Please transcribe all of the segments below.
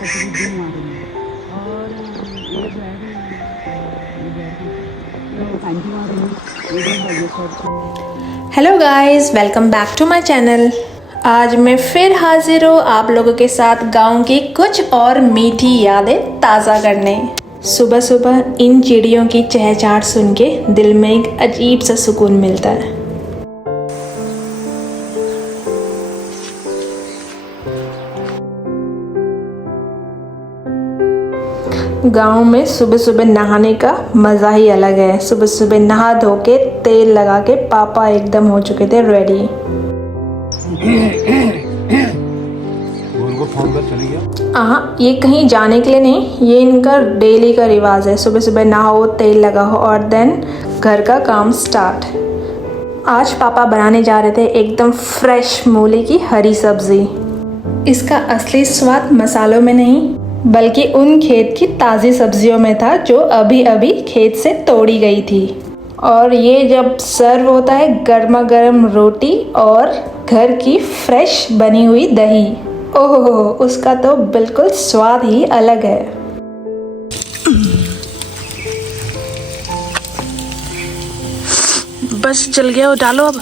दिन मारूंगी और ये बैग सांझी मारूंगी ये 2 बजे सर। उनको फोन कर चली गया। हाँ, ये कहीं जाने के लिए नहीं, ये इनका डेली का रिवाज है। सुबह सुबह नहाओ, तेल लगाओ और देन घर का काम स्टार्ट। आज पापा बनाने जा रहे थे एकदम फ्रेश मूली की हरी सब्जी। इसका असली स्वाद मसालों में नहीं बल्कि उन खेत की ताज़ी सब्जियों में था जो अभी अभी खेत से तोड़ी गई थी। और ये जब सर्व होता है गर्मा गर्म रोटी और घर की फ्रेश बनी हुई दही, ओहो, उसका तो बिल्कुल स्वाद ही अलग है। बस जल गया वो, डालो अब।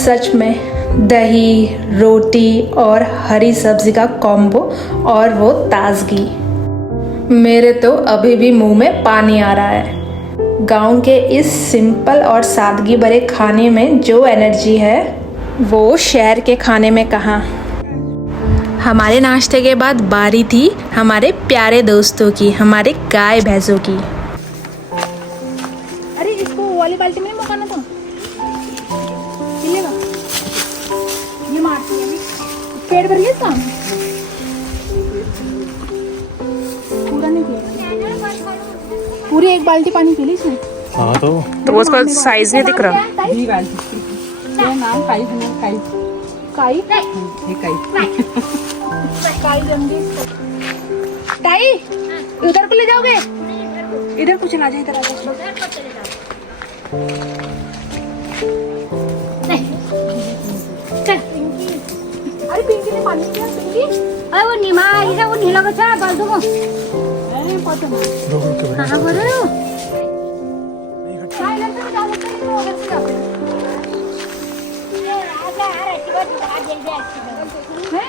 सच में दही, रोटी और हरी सब्जी का कॉम्बो और वो ताजगी, मेरे तो अभी भी मुंह में पानी आ रहा है। गांव के इस सिंपल और सादगी भरे खाने में जो एनर्जी है वो शहर के खाने में कहाँ। हमारे नाश्ते के बाद बारी थी हमारे प्यारे दोस्तों की, हमारे गाय भैंसों की। अरे इसको वाली बाल्टी में मकाना था, चलेगा? ये मारती है, पेट भर गया इसका, पूरा नहीं पिया, पूरी 1 बाल्टी पानी पी ली इसने। हाँ तो वो उसका साइज नहीं दिख रहा। ये नाम काई है, काई काई ये काई काई जंगी ताई, उधर को ले जाओगे? इधर को चला जाए, इधर आ जाओ। अरे पिंकी ने पानी दिया, पिंकी अरे वो निमा इधर वो नीला का छा बाल दो। अरे पता नहीं कहां बोल रहे हो? काय इधर से डाल देते हैं, उधर से जाते हैं। ये आजा आ रहा है, शिवा जी आ जल्दी है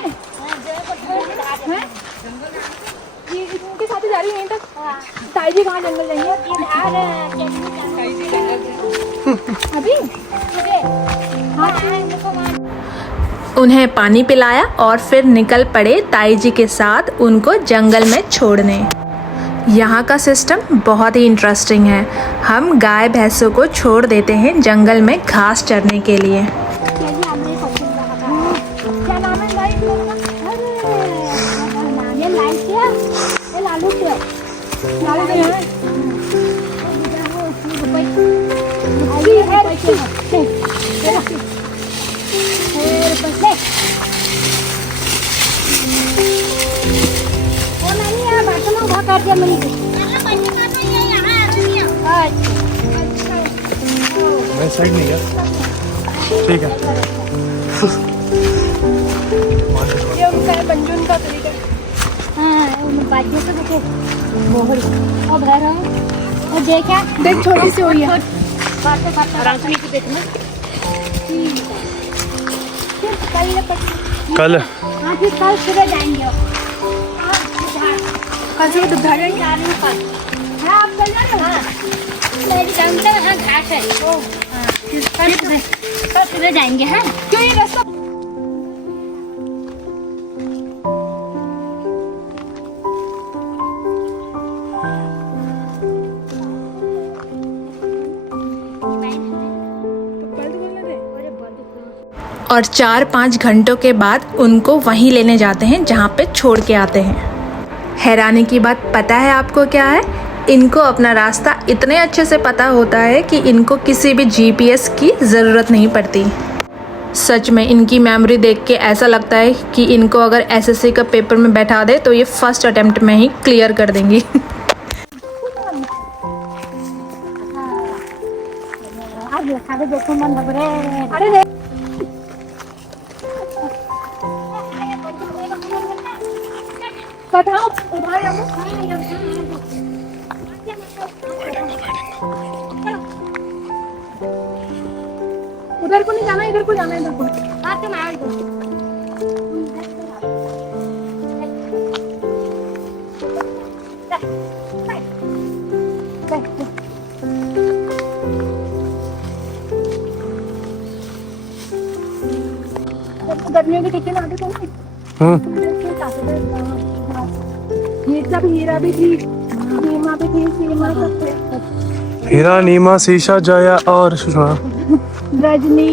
हैं? ये इनके साथ ही जा रही है यहीं तक। ताई जी कहाँ जंगल जाएंगे अभी? उन्हें पानी पिलाया और फिर निकल पड़े ताई जी के साथ उनको जंगल में छोड़ने। यहाँ का सिस्टम बहुत ही इंटरेस्टिंग है। हम गाय भैंसों को छोड़ देते हैं जंगल में घास चरने के लिए। मैं साइड नहीं गया। ठीक है। ये उनका है, मंजून का तरीका। हाँ, उन बाजियों से देखे मोहर और भरा और देखा देख छोटी सी हुई है। आराम से नीचे देखना। कल हाँ फिर कल सुबह जाएंगे। कल से दुबधा जाएंगे। हाँ आप कल जा रहे हो? हाँ मेरी जंगल में हाँ घाट है। ओ हाँ कल सुबह जाएंगे। हाँ क्यों ये रास्ता और 4-5 घंटों के बाद उनको वहीं लेने जाते हैं जहाँ पे छोड़ के आते हैं। हैरानी की बात पता है आपको क्या है? इनको अपना रास्ता इतने अच्छे से पता होता है कि इनको किसी भी जीपीएस की ज़रूरत नहीं पड़ती। सच में इनकी मेमोरी देख के ऐसा लगता है कि इनको अगर एसएससी का पेपर में बैठा दे तो ये फर्स्ट अटेम्प्ट में ही क्लियर कर देंगी। देखो मन लग रहा है। अरे बताओ उधर को नहीं जाना, इधर को जाना है। इधर को हाँ तुम आओ इधर। गर्मियों की टिकट आते थे ये सब हीरा भी थी, नीमा भी थी, सीमा सब थे। हीरा, नीमा, शीशा, जया और सुषमा। रजनी,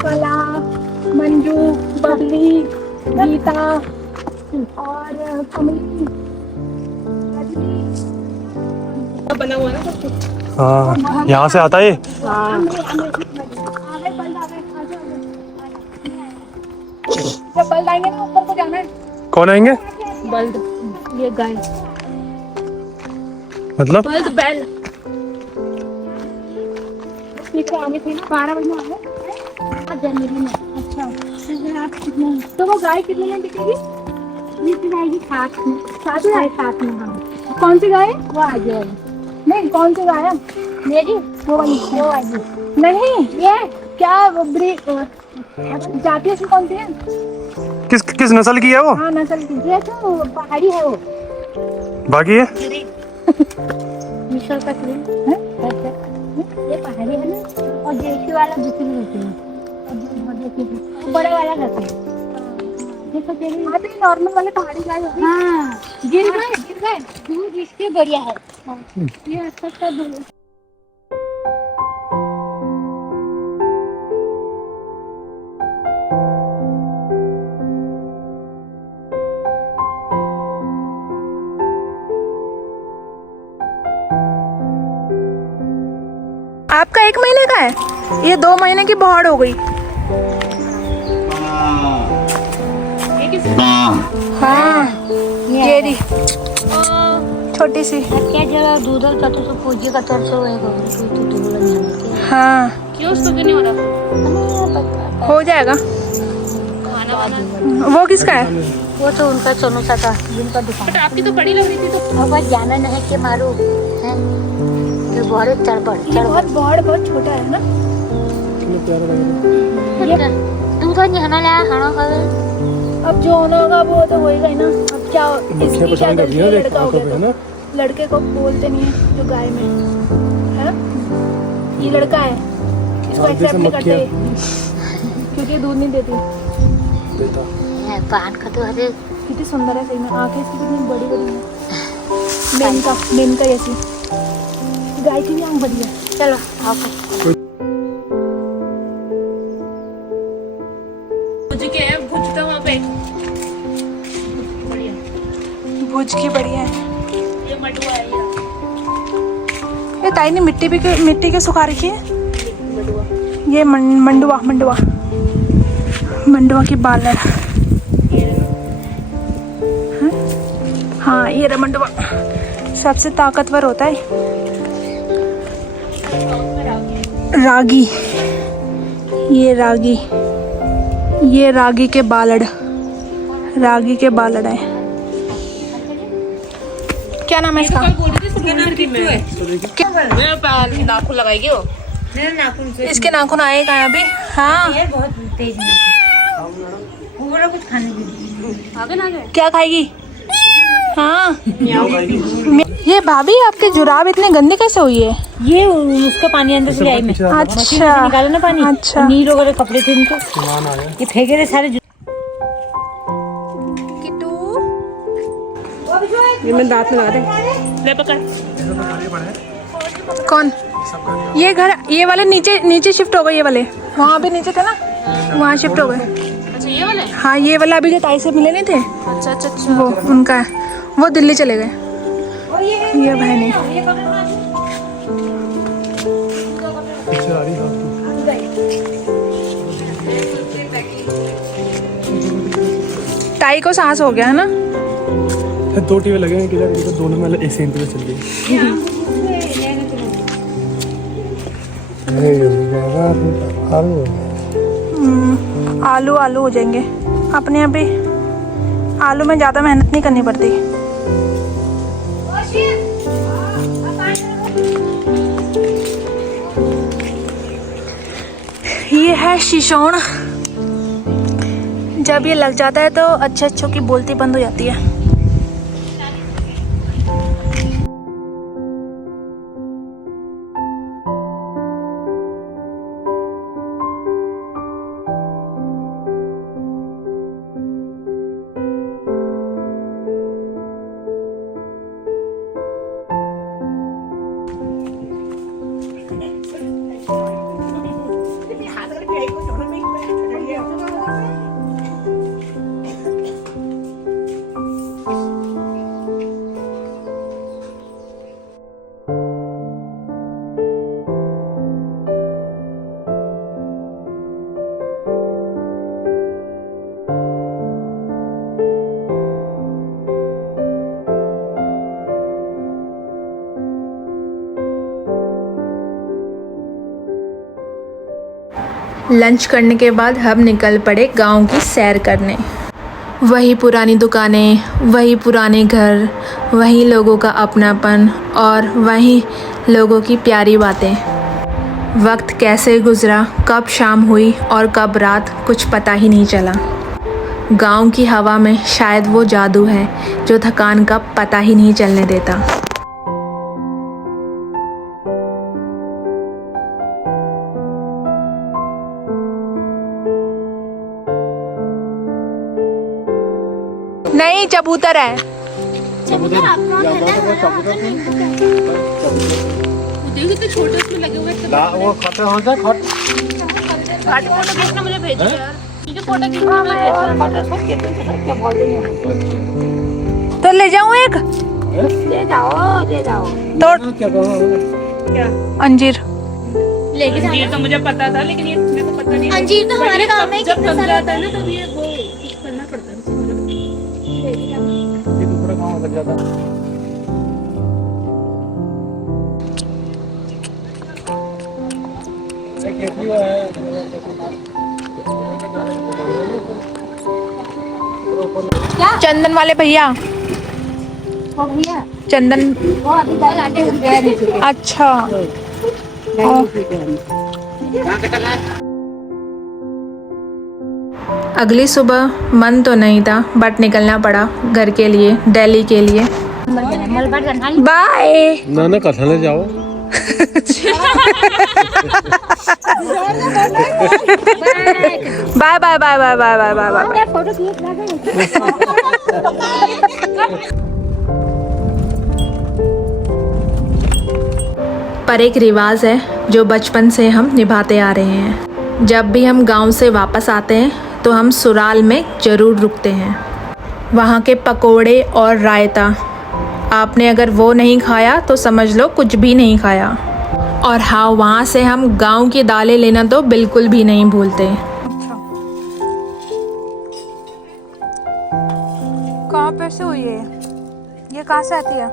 कला, मंजू, बबली, गीता और कमली। बना हुआ ना सब कुछ। हाँ यहाँ से आता है ये। जब बल्द आएंगे ना ऊपर को जाना है। कौन आएंगे? बल्द, ये गाय मतलब बल्द बैल पीछे आगे थे ना। 12 बजे आ गए जनवरी में। अच्छा तो वो गाय कितने में बिकेगी? बीती जाएगी 7 में। 7 में। हाँ कौन सी गाय? वो आ जाएगी। नहीं कौन सी गाय है? मेरी वो वाली वो आ गई। नहीं ये क्या ब्रीड जाती है कौन सी है? किस नस्ल की है वो? हाँ नस्ल की। ये तो पहाड़ी है वो। बाकी है मिसल का क्रीम है। ये पहाड़ी है ना। और देसी वाला दूसरी होती है। और बड़े वाला रहता है। देखो तेरी हाँ तो नॉर्मल वाले पहाड़ी गाय होगी। हाँ गिर गए दूध इसके बढ़िया है। ये अच्छा सा दूध। आपका 1 महीने का है? ये 2 महीने की बौड़ हो गई। हाँ ये रही छोटी सी। क्या जरा दूध और चटू से पूजी का तरस होएगा। हाँ क्यों उसको क्यों नहीं हो रहा? हो जाएगा। वो किसका है? वो तो उनका सोनू सा था जिनका दुकान। बट आपकी तो बड़ी लग रही थी तो। अब बस जाना नहीं कि मारो है ये बहुत चढ़बड़ बहुत छोटा है ना। दूध नहीं खाना लाया खाना खावे। अब जो होना होगा वो तो होएगा ही ना। अब क्या इसकी क्या गलती है? लड़का हो गया तो लड़के को बोलते नहीं है जो गाय में है ना। ये लड़का है, इसको एक्सेप्ट नहीं करते क्योंकि दूध नहीं देती। पान का तो हरे कितनी सुंदर है सही में। आंखें इसकी कितनी बड़ी बड़ी है। मेनका जैसी। गाय की भी आंख बड़ी है। चलो आओ। भुज के है, भुज का वहाँ पे भुज की बढ़िया है। ये मडुआ है ये ताई ने मिट्टी के सुखा रखी है। ये मंडुआ की बालर। हाँ ये रहा मंडुआ, सबसे ताकतवर होता है। रागी, ये रागी के बालड़ है। क्या क्या नाम है इसका? नाखून लगाएगी वो। इसके नाखून आए कहाँ अभी? हाँ बहुत तेज नाखून। वो बोला कुछ खाने दीजिए। आगे ना गए। क्या खाएगी? हाँ ये भाभी आपके जुराब इतने गंदे कैसे हुई है? ये उसका पानी अंदर से ले आई मैं। मशीन से अच्छा निकाला ना पानी। अच्छा। नील वगैरह कपड़े थे इनको, ये फेंके थे सारे। ये मैं दांत में ला दे। ले पकड़। कौन? ये घर, ये वाले नीचे नीचे शिफ्ट हो गए। ये वाले वहाँ भी नीचे थे ना, वहाँ शिफ्ट हो गए। अच्छा ये वाले। हाँ ये वाला अभी जो ताई से मिले नहीं थे, अच्छा अच्छा अच्छा। वो उनका है। वो दिल्ली चले गए। ये भाई नहीं। ताई को सांस हो गया है ना? दो टीवी लगे हैं किधर, इधर दोनों में एक सेम पे चल रही आलू आलू हो जाएंगे अपने यहाँ पे। आलू में ज़्यादा मेहनत नहीं करनी पड़ती। ये है शीशोण। जब ये लग जाता है तो अच्छे अच्छों की बोलती बंद हो जाती है। लंच करने के बाद हम निकल पड़े गांव की सैर करने। वही पुरानी दुकानें, वही पुराने घर, वही लोगों का अपनापन और वही लोगों की प्यारी बातें। वक्त कैसे गुजरा, कब शाम हुई और कब रात, कुछ पता ही नहीं चला। गांव की हवा में शायद वो जादू है जो थकान का पता ही नहीं चलने देता। नहीं चबूतर है। देखो तो छोटे उसमें लगे हुए हैं। वो खट्टा हो जाए खट। घाटी फोटो खींचना मुझे भेजो यार। ठीक है फोटो खींचना मुझे भेजो। तो ले जाऊं एक? दे जाओ। तो क्या? अंजीर। लेके जाना। ये तो मुझे पता था लेकिन ये मेरे को पता नहीं। अंजीर तो हमारे गांव में जब कितना कब सारा जाता है ना तब ये वो कुछ करना पड़ता है। ये दूसरा गाँव लग जाता है। चंदन वाले भैया। भैया चंदन। वो अभी दाल आटे हो गया। अच्छा। अगली सुबह मन तो नहीं था बट निकलना पड़ा घर के लिए, दिल्ली के लिए। बाय। ना कथा ले जाओ। Bye bye bye bye bye bye bye bye. Photo click पर एक रिवाज है जो बचपन से हम निभाते आ रहे हैं। जब भी हम गांव से वापस आते हैं तो हम सुराल में ज़रूर रुकते हैं। वहाँ के पकोड़े और रायता, आपने अगर वो नहीं खाया तो समझ लो कुछ भी नहीं खाया। और हाँ, वहाँ से हम गांव की दालें लेना तो बिल्कुल भी नहीं भूलते। कहाँ पे से हुई है ये? कहाँ से आती है?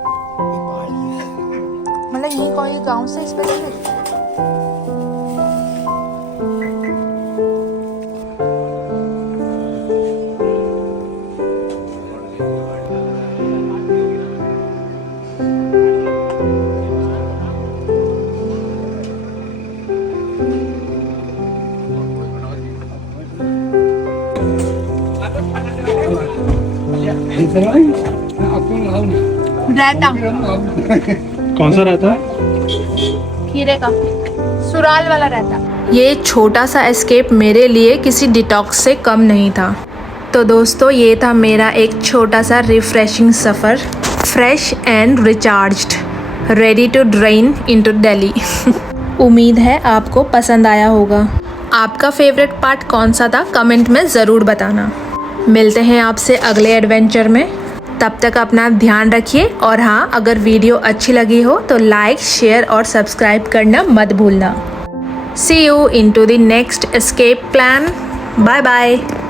मतलब ये कोई गांव से स्पेशल है? रायता कौन सा रहता है? खीरे का, सुराल वाला रायता। ये छोटा सा एस्केप मेरे लिए किसी डिटॉक्स से कम नहीं था। तो दोस्तों ये था मेरा एक छोटा सा रिफ्रेशिंग सफ़र, fresh and recharged, ready to drain into Delhi. उम्मीद है आपको पसंद आया होगा। आपका फेवरेट पार्ट कौन सा था कमेंट में ज़रूर बताना। मिलते हैं आपसे अगले एडवेंचर में, तब तक अपना ध्यान रखिए। और हाँ, अगर वीडियो अच्छी लगी हो तो लाइक, शेयर और सब्सक्राइब करना मत भूलना। See you into the next escape plan. Bye bye.